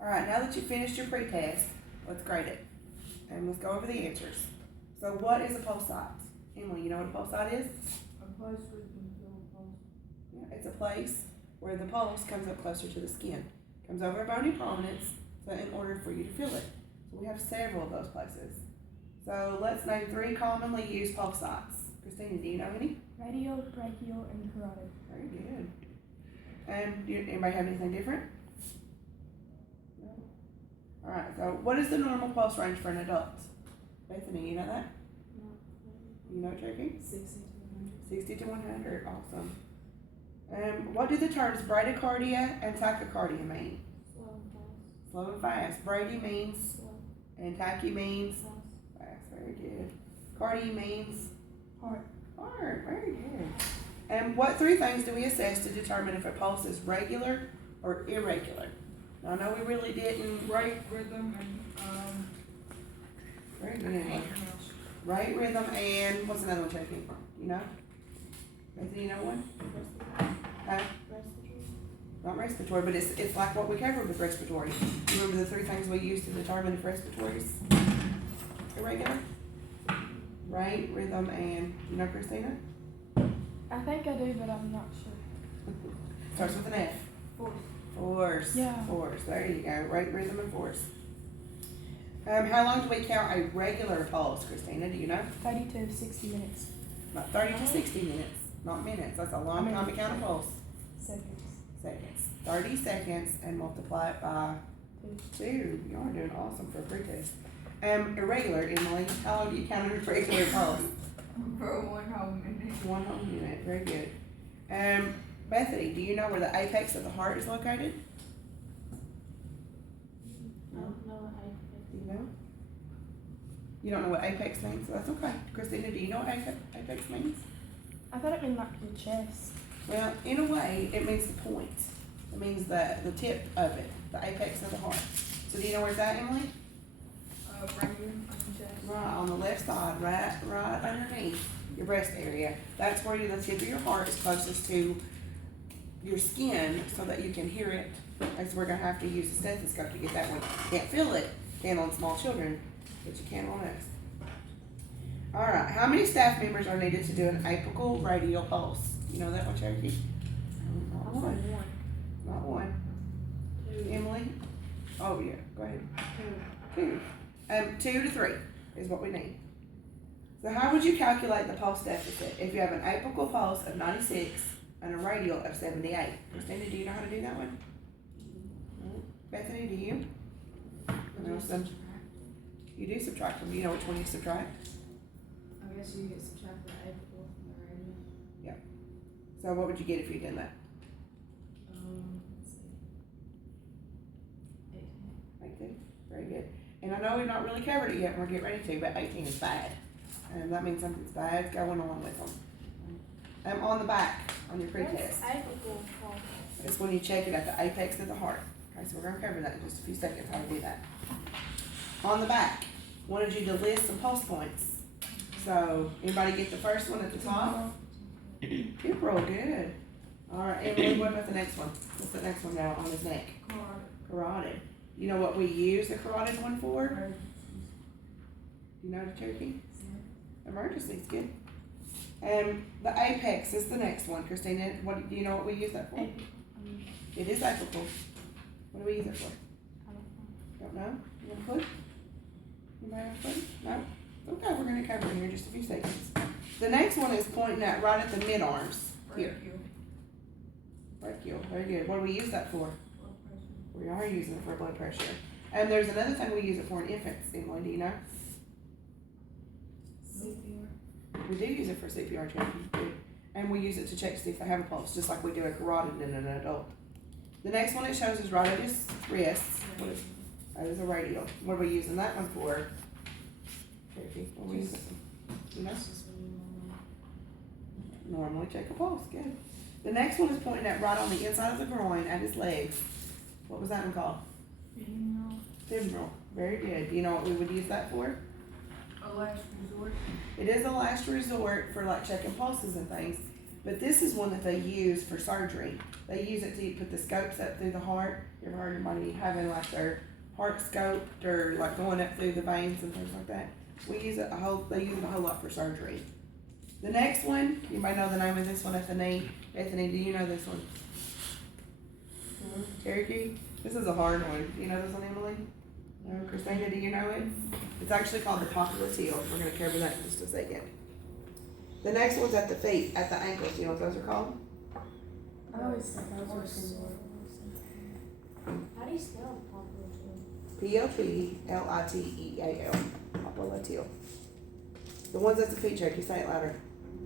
Alright, now that you've finished your pre-test, let's grade it. And let's go over the answers. So what is a pulse size? Emily, you know what a pulse size is? A place where you can feel a pulse. Yeah, it's a place where the pulse comes up closer to the skin. Comes over a bony prominence, so in order for you to feel it. So we have several of those places. So let's name 3 commonly used pulse sites. Christina, do you know any? Radial, brachial, and carotid. Very good. And anybody have anything different? No. Alright, so what is the normal pulse range for an adult? Bethany, you know that? No. You know it, Cherokee? 60 to 100. 60 to 100, awesome. What do the terms bradycardia and tachycardia mean? Slow and fast. Slow and fast. Brady means, Slow. and tachy means Fast. fast. Very good. Cardi means Heart. heart. Very good. And what 3 things do we assess to determine if a pulse is regular or irregular? Now, I know we really didn't. Rate, rhythm, and Very good. Rate, rhythm, and what's another one, Cherokee? You know? Bethany, you know one? Huh? respiratory. Not respiratory, but it's like what we covered with respiratory. You remember the 3 things we use to determine if respiratory is irregular? Rate, rhythm, and, you know, Christina? I think I do, but I'm not sure. Starts with an F. Force. Force. Yeah. Force. There you go. Rate, rhythm, and force. How long do we count a regular pulse, Christina? Do you know? 30 to 60 minutes. About 30 to 60 minutes, not minutes. That's a long time to count a pulse. Seconds. Seconds. 30 seconds and multiply it by 2. 2. You are doing awesome for a pre-test. Irregular, Emily. How long do you count a regular pulse? For 1 whole minute. 1 whole minute. Very good. Bethany, do you know where the apex of the heart is located? No, I Do you know? You don't know what apex means? So that's okay. Christina, do you know what apex means? I thought it meant like the chest. Well, in a way, it means the point. It means the tip of it, the apex of the heart. So do you know where it's at, Emily? Right here on the chest. Right, on the left side, right underneath your breast area. That's where the tip of your heart is closest to your skin so that you can hear it. As we're gonna have to use a stethoscope to get that one. Can't feel it, can on small children, but you can on us. Alright, how many staff members are needed to do an apical radial pulse? You know that one, Cherokee? I want 1. Not 1. 2. Emily? Oh yeah, go ahead. 2. 2 to 3 is what we need. So how would you calculate the pulse deficit if you have an apical pulse of 96 and a radial of 78? Christina, do you know how to do that one? No. Bethany, do you? No, you do subtract them. Do you know which one you subtract? I guess you get subtract the apical from the radial. So what would you get if you did that? Let's see. 18. 18. Very good. And I know we've not really covered it yet, and we'll get ready to, but 18 is bad. And that means something's bad going on with them. On the back, on your pre-test. Apical pulse. It's when you check it at the apex of the heart. Okay, so we're gonna cover that in just a few seconds, how to do that. On the back, wanted you to list some pulse points. So, anybody get the first one at the top? Temporal, good. Alright, Emily, what about the next one? What's the next one now on his neck? Carotid. You know what we use the carotid one for? You know the Cherokee? Emergencies, good. The apex is the next one. Christina, what do you know what we use that for? It is apical. What do we use it for? Don't know? You want a clue? Anybody have a clue? No? Okay, we're gonna cover it here in just a few seconds. The next one is pointing at right at the mid-arms. Here. Brachial. Very good. What do we use that for? We are using it for blood pressure. And there's another thing we use it for in infants. Emily, do you know? CPR. We do use it for CPR training. And we use it to check to see if they have a pulse, just like we do a carotid in an adult. The next one it shows is right at his wrist. That is a radial. What are we using that one for? Cherokee, what are we using it for? You know? Normally check a pulse. Good. The next one is pointing at right on the inside of the groin at his legs. What was that one called? Femoral. Very good. Do you know what we would use that for? A last resort. It is a last resort for like checking pulses and things. but this is one that they use for surgery. They use it to put the scopes up through the heart. You ever heard anybody having like their heart scoped or like going up through the veins and things like that? They use it a whole lot for surgery. The next one, you might know the name of this one at the knee. Bethany, do you know this one? Cherokee? This is a hard one. Do you know this one, Emily? No, Christina, do you know it? It's actually called the popliteal. We're going to cover that in just a second. The next one's at the feet, at the ankles. You know what those are called? I always thought those were similar. How do you spell popliteal? Popliteal. Popliteal. The ones at the feet, Cherokee, say it louder.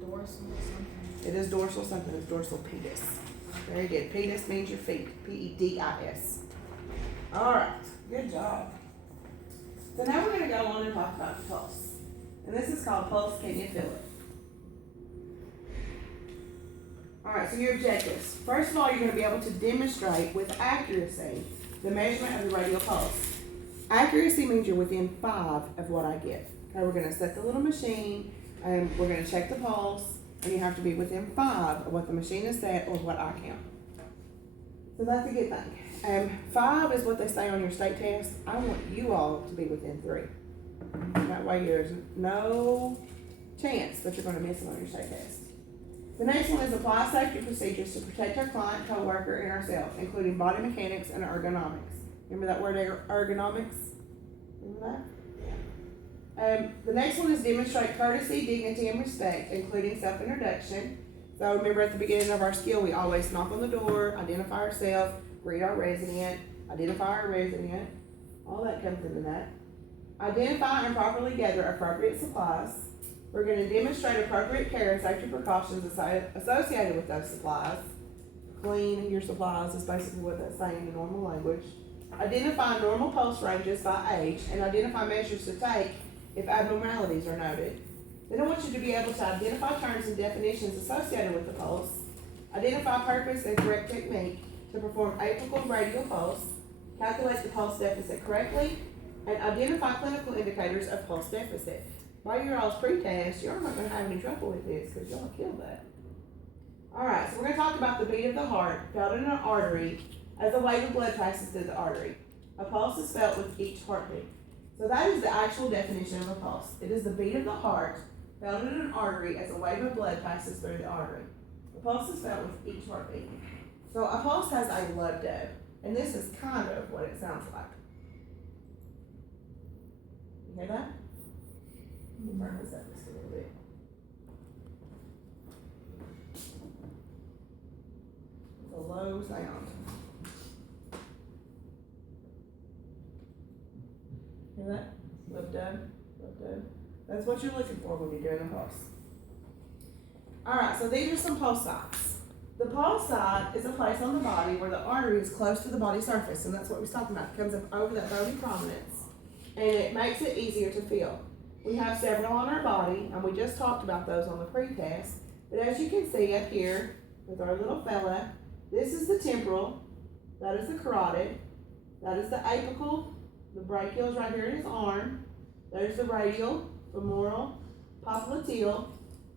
Dorsal something. It is dorsal something. It's dorsal pedis. Very good. Pedis means your feet. P-E-D-I-S. All right. Good job. So now we're going to go on and talk about the pulse. And this is called pulse. Can you feel it? All right, so your objectives. First of all, you're going to be able to demonstrate with accuracy the measurement of the radial pulse. Accuracy means you're within 5 of what I get. Okay, we're going to set the little machine, and we're going to check the pulse, and you have to be within 5 of what the machine has set or what I count. So that's a good thing. 5 is what they say on your state test. I want you all to be within 3. That way there's no chance that you're going to miss it on your state test. The next one is apply safety procedures to protect our client, co-worker, and ourselves, including body mechanics and ergonomics. Remember that word ergonomics? Remember that? The next one is demonstrate courtesy, dignity, and respect, including self-introduction. So remember at the beginning of our skill, we always knock on the door, identify ourselves, greet our resident, identify our resident. All that comes into that. Identify and properly gather appropriate supplies. We're going to demonstrate appropriate care and safety precautions associated with those supplies. Clean your supplies is basically what that's saying in normal language. Identify normal pulse ranges by age and identify measures to take if abnormalities are noted. Then I want you to be able to identify terms and definitions associated with the pulse, identify purpose and correct technique to perform apical radial pulse, calculate the pulse deficit correctly, and identify clinical indicators of pulse deficit. By your all's pre-test, you're not going to have any trouble with this because y'all killed that. Alright, so we're going to talk about the beat of the heart felt in an artery as a wave of blood passes through the artery. A pulse is felt with each heartbeat. So that is the actual definition of a pulse. It is the beat of the heart felt in an artery as a wave of blood passes through the artery. The pulse is felt with each heartbeat. So a pulse has a blood dub, and this is kind of what it sounds like. You hear that? Let me turn this up just a little bit. It's a low sound. Hear that? Low dub, low dub. That's what you're looking for when you're doing a pulse. Alright, so these are some pulse sites. The pulse site is a place on the body where the artery is close to the body surface, and that's what we was talking about. It comes up over that bony prominence, and it makes it easier to feel. We have several on our body, and we just talked about those on the pre-test. But as you can see up here with our little fella, this is the temporal, that is the carotid, that is the apical, the brachial is right here in his arm, there's the radial, femoral, popliteal.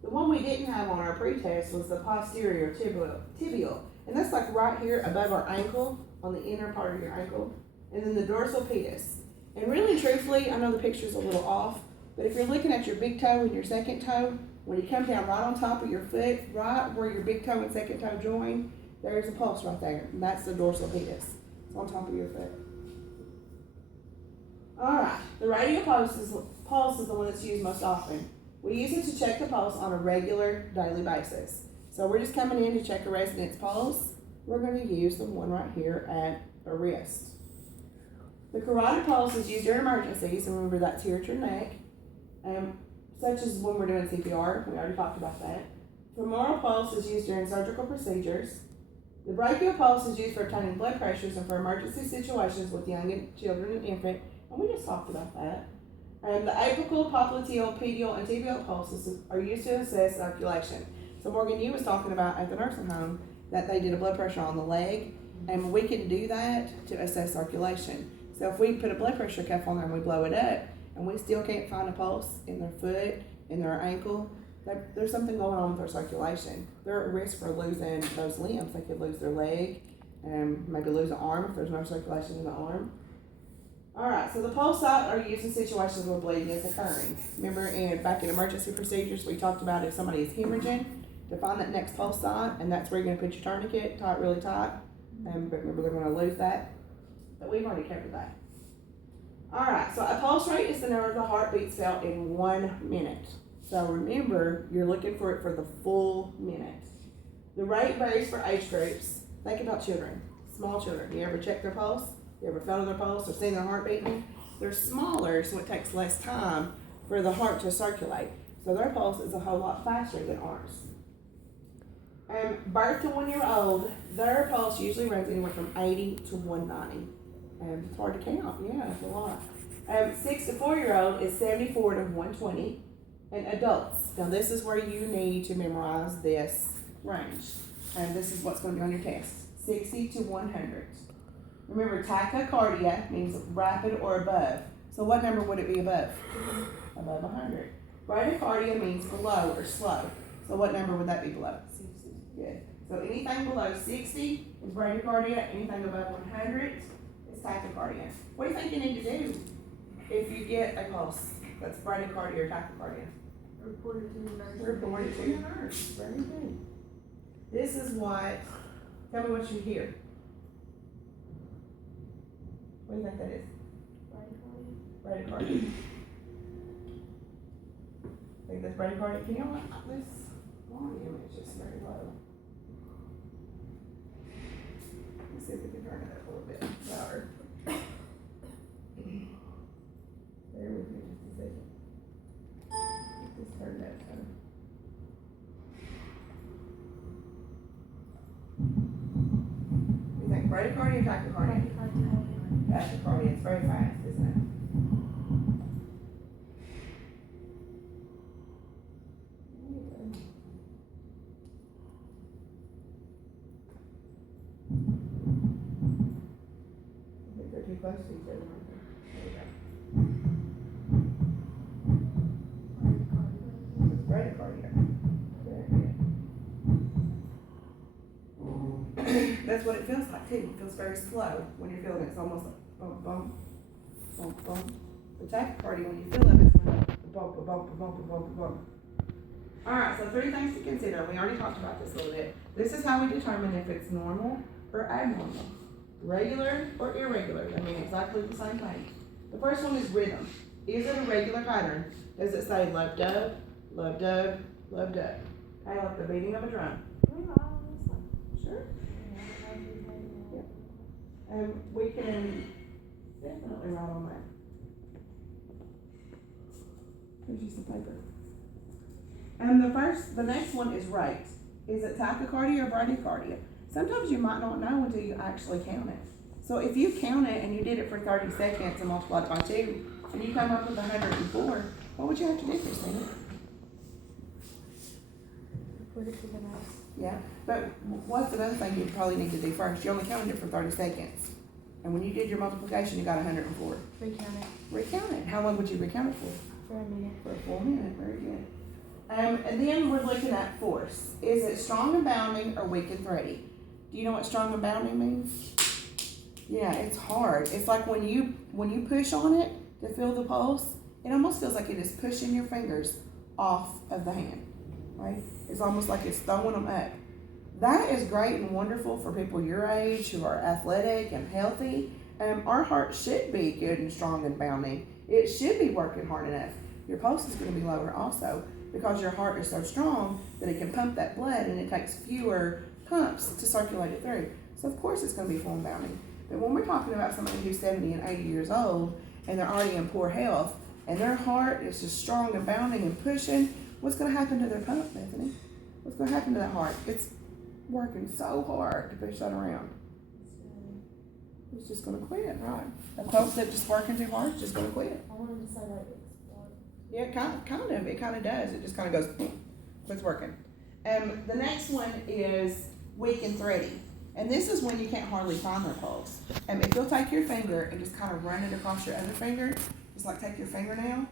The one we didn't have on our pre-test was the posterior tibial, and that's like right here above our ankle, on the inner part of your ankle, and then the dorsal pedis. And really truthfully, I know the picture's a little off, but if you're looking at your big toe and your second toe, when you come down right on top of your foot, right where your big toe and second toe join, there's a pulse right there, and that's the dorsal pedis. It's on top of your foot. Alright, the radial pulse is the one that's used most often. We use it to check the pulse on a regular daily basis. So we're just coming in to check a resident's pulse. We're going to use the one right here at a wrist. The carotid pulse is used during emergencies, and remember that's here at your neck. Such as when we're doing CPR, we already talked about that. Femoral pulse is used during surgical procedures. The brachial pulse is used for obtaining blood pressures and for emergency situations with young children and infant, and we just talked about that. The apical, popliteal, pedial, and tibial pulses are used to assess circulation. So Morgan, you was talking about at the nursing home that they did a blood pressure on the leg, and we can do that to assess circulation. So if we put a blood pressure cuff on there and we blow it up, and we still can't find a pulse in their foot, in their ankle, There's something going on with their circulation. They're at risk for losing those limbs. They could lose their leg and maybe lose an arm if there's no circulation in the arm. Alright, so the pulse site are used in situations where bleeding is occurring. Remember back in emergency procedures, we talked about if somebody is hemorrhaging, to find that next pulse site, and that's where you're going to put your tourniquet, tie it really tight. But remember, they're going to lose that. But we've already covered that. Alright, so a pulse rate is the number of the heartbeats felt in 1 minute. So remember, you're looking for it for the full minute. The rate varies for age groups. Think about children, small children. You ever check their pulse? You ever felt their pulse or seen their heart beating? They're smaller, so it takes less time for the heart to circulate. So their pulse is a whole lot faster than ours. Birth to 1 year old, their pulse usually runs anywhere from 80 to 190. It's hard to count, yeah, it's a lot. 6 to 4 year old is 74 to 120. And adults, now this is where you need to memorize this range. And this is what's going to be on your test. 60 to 100. Remember, tachycardia means rapid or above. So what number would it be above? Above 100. Bradycardia means below or slow. So what number would that be below? 60. Good. So anything below 60 is bradycardia. Anything above 100 is tachycardia. What do you think you need to do if you get a pulse that's bradycardia or tachycardia? Report it to the nurse. Report it to your nurse. Very good. This is what, tell me what you hear. What do you think that is? Bradycardia. I think that's bradycardia. Can you know what? This volume is just very low. Let's see if we can turn it up a little bit louder. Bear with me just a second. Just turn that down. You think bradycardia or tachycardia? Tachycardia, it's very fast, isn't it? I think they're too close to each other, aren't they? There we go. It's bradycardia. Very good. That's what it feels like too. It feels very slow when you're feeling it. It's almost like bump, bump, bump, bump. The tachycardia, when you feel it, it's like bump, bump, bump, bump, bump. Alright, so 3 things to consider. We already talked about this a little bit. This is how we determine if it's normal or abnormal. Regular or irregular. They mean exactly the same thing. The first one is rhythm. Is it a regular pattern? Does it say love dub, love dub, love dub? Kind of like the beating of a drum. Sure. Yeah. We can definitely write on that. Here's just the paper. The next one is rate. Is it tachycardia or bradycardia? Sometimes you might not know until you actually count it. So if you count it and you did it for 30 seconds and multiplied it by 2, and you come up with 104, what would you have to do, Christina? Report it to the nurse. Yeah, but what's another thing you probably need to do first? You only counted it for 30 seconds. And when you did your multiplication, you got 104. Recount it. Recount it. How long would you recount it for? For a minute. For a full minute. Very good. And then we're looking at force. Is it strong and bounding or weak and thready? Do you know what strong and bounding means? Yeah, it's hard. It's like when you push on it to feel the pulse, it almost feels like it is pushing your fingers off of the hand, right? It's almost like it's throwing them up. That is great and wonderful for people your age who are athletic and healthy. Our heart should be good and strong and bounding. It should be working hard enough. Your pulse is going to be lower also because your heart is so strong that it can pump that blood and it takes fewer pumps to circulate it through. So of course it's going to be full and bounding. But when we're talking about somebody who's 70 and 80 years old and they're already in poor health and their heart is just strong and bounding and pushing, what's going to happen to their pump, Bethany? What's going to happen to that heart? It's working so hard to push that around. It's just going to quit, right? A pump that's just working too hard is just going to quit. I wanted to say like explode. Yeah, it kind of does. It just kind of goes, quits working. The next one is weak and thready. And this is when you can't hardly find their pulse. If you'll take your finger and just kind of run it across your other finger, just like take your fingernail,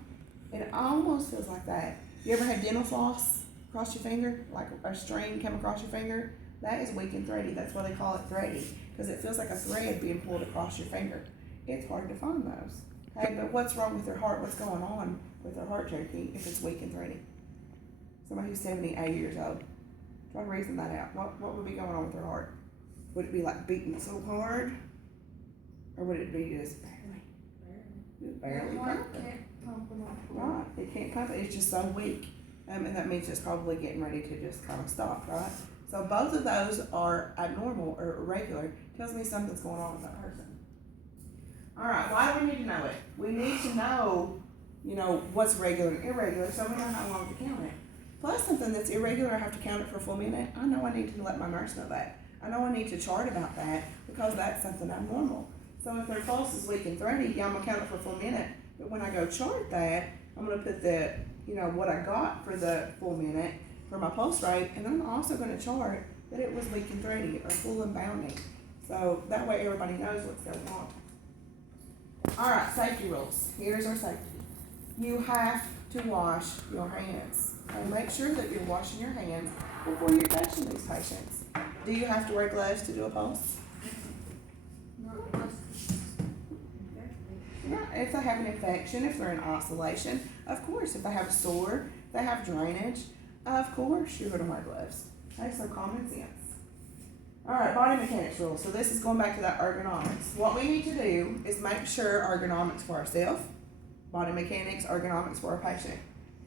it almost feels like that. You ever had dental floss across your finger, like a string come across your finger, that is weak and thready. That's why they call it thready, because it feels like a thread being pulled across your finger. It's hard to find those. Hey, but what's wrong with their heart? What's going on with their heart, Cherokee, if it's weak and thready? Somebody who's 78 years old. Try to reason that out. What would be going on with their heart? Would it be like beating so hard? Or would it be just barely pumping? Right, it can't pump it, it's just so weak. And that means it's probably getting ready to just kind of stop, right? So both of those are abnormal or irregular. Tells me something's going on with that person. Alright, why do we need to know it? We need to know, what's regular and irregular, so we know how long to count it. Plus something that's irregular, I have to count it for a full minute. I know I need to let my nurse know that. I know I need to chart about that because that's something abnormal. So if their pulse is weak and thready, yeah, I'm gonna count it for a full minute. But when I go chart that, I'm gonna put the, what I got for the full minute for my pulse rate, and I'm also gonna chart that it was weak and thready or full and bounding. So that way everybody knows what's going on. Alright, safety rules. Here's our safety. You have to wash your hands. And make sure that you're washing your hands before you're touching these patients. Do you have to wear gloves to do a pulse? Yeah, if they have an infection, if they're in isolation, of course. If they have a sore, if they have drainage, of course you're going to wear gloves. Okay, so common sense. Alright, body mechanics rules. So this is going back to that ergonomics. What we need to do is make sure ergonomics for ourselves, body mechanics, ergonomics for our patient.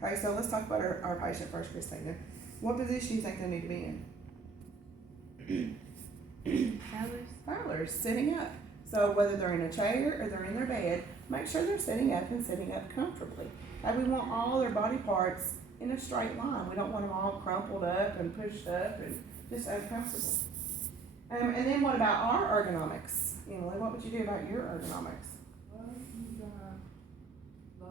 Okay, so let's talk about our patient first, Christina. What position do you think they need to be in? Fowlers, sitting up. So whether they're in a chair or they're in their bed, make sure they're sitting up and sitting up comfortably. And we want all their body parts in a straight line. We don't want them all crumpled up and pushed up and just uncomfortable. And then what about our ergonomics? Emily, what would you do about your ergonomics? Well, you gotta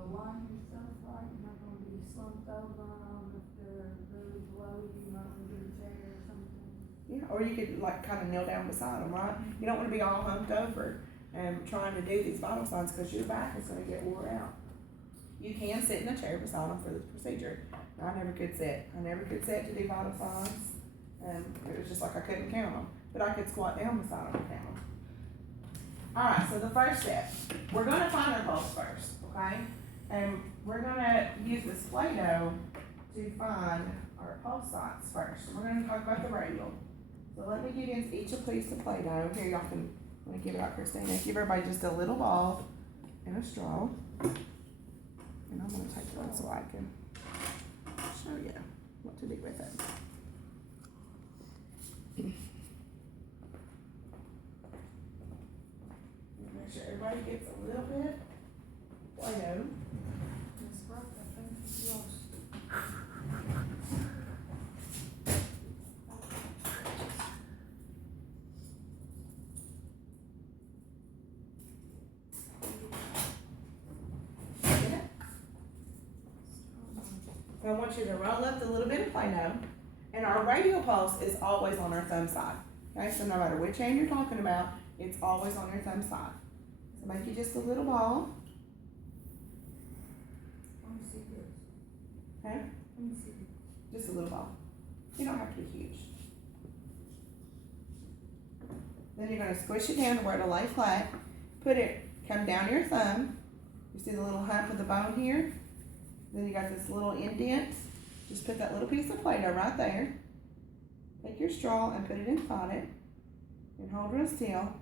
line yourself right. You're not gonna be slumped over. If they're really below you, you're not gonna get a chair or something. Yeah, or you could kind of kneel down beside them, right? You don't want to be all humped over and trying to do these vital signs because your back is going to get wore out. You can sit in a chair beside them for the procedure. I never could sit. I never could sit to do vital signs. It was just like I couldn't count them. But I could squat down beside them and count them. Alright, so the first step. We're going to find our pulse first, okay? And we're going to use this Play-Doh to find our pulse sites first. We're going to talk about the radial. So let me give you each a piece of Play-Doh. Here, y'all can, I'm going to give it out, Christina. Give everybody just a little ball and a straw. And I'm going to take one so I can show you what to do with it. Make sure everybody gets a little bit Play-Doh. Miss Brooke, I think you lost. So I want you to roll up the little bit of Play-Doh, and our radial pulse is always on our thumb side. Okay, so no matter which hand you're talking about, it's always on your thumb side. So make you just a little ball. Let me see this. Okay? Let me see. Just a little ball. You don't have to be huge. Then you're going to squish it down to where it'll lay flat. Come down your thumb. You see the little hump of the bone here? Then you got this little indent. Just put that little piece of Play-Doh right there. Take your straw and put it inside it. And hold real still.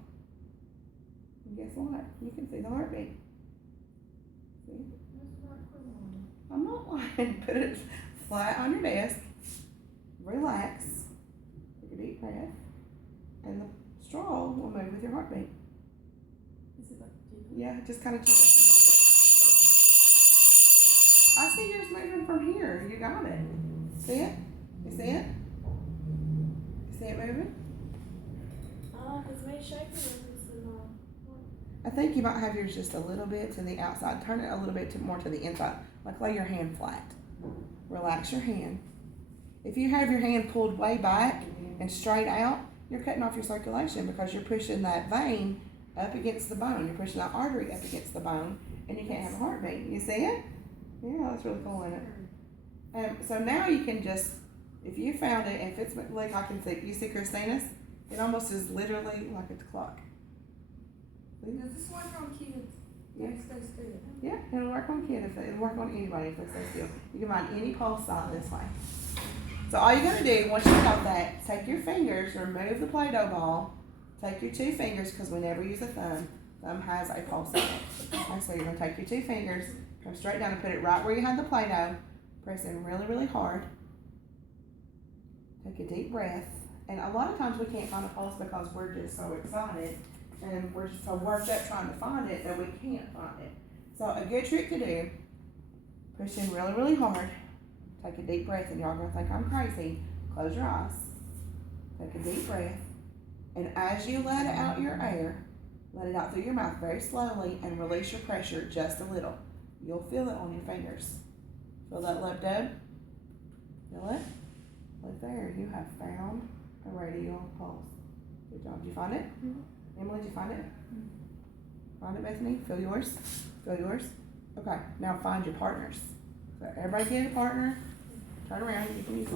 And guess what? You can see the heartbeat. See? I'm not lying. Put it flat on your desk. Relax. Take a deep breath. And the straw will move with your heartbeat. Is it like Yeah, just kind of keep it a little bit. I see yours moving from here. You got it. See it? You see it? You see it moving? It's made shaking. I think you might have yours just a little bit to the outside. Turn it a little bit more to the inside. Like lay your hand flat. Relax your hand. If you have your hand pulled way back and straight out, you're cutting off your circulation because you're pushing that vein up against the bone. You're pushing that artery up against the bone and you can't have a heartbeat. You see it? Yeah, that's really cool, isn't it? So now you can just If you found it, if it's like I can see, you see Christina's, it almost is literally like a clock. Does this work on kids? Yeah. Stay still. Yeah, it'll work on kids, it'll work on anybody if they stay still. You can find any pulse sign this way. So all you gotta do, once you got that, take your fingers, remove the Play-Doh ball, take your 2 fingers, because we never use a thumb. Thumb has a pulse on it. Okay, so you're gonna take your 2 fingers, come straight down and put it right where you had the Play-Doh, press it really, really hard. Take a deep breath. And a lot of times we can't find a pulse because we're just so excited and we're just so worked up trying to find it that we can't find it. So a good trick to do, push in really, really hard, take a deep breath, and y'all are gonna think I'm crazy. Close your eyes, take a deep breath, and as you let out your air, let it out through your mouth very slowly and release your pressure just a little. You'll feel it on your fingers. Feel that left dub? Feel it? Right there, you have found a radial pulse. Good job. Did you find it? Mm-hmm. Emily, did you find it? Find it, Bethany? Feel yours? Feel yours? Okay, now find your partners. So everybody get a partner. Turn around. You can use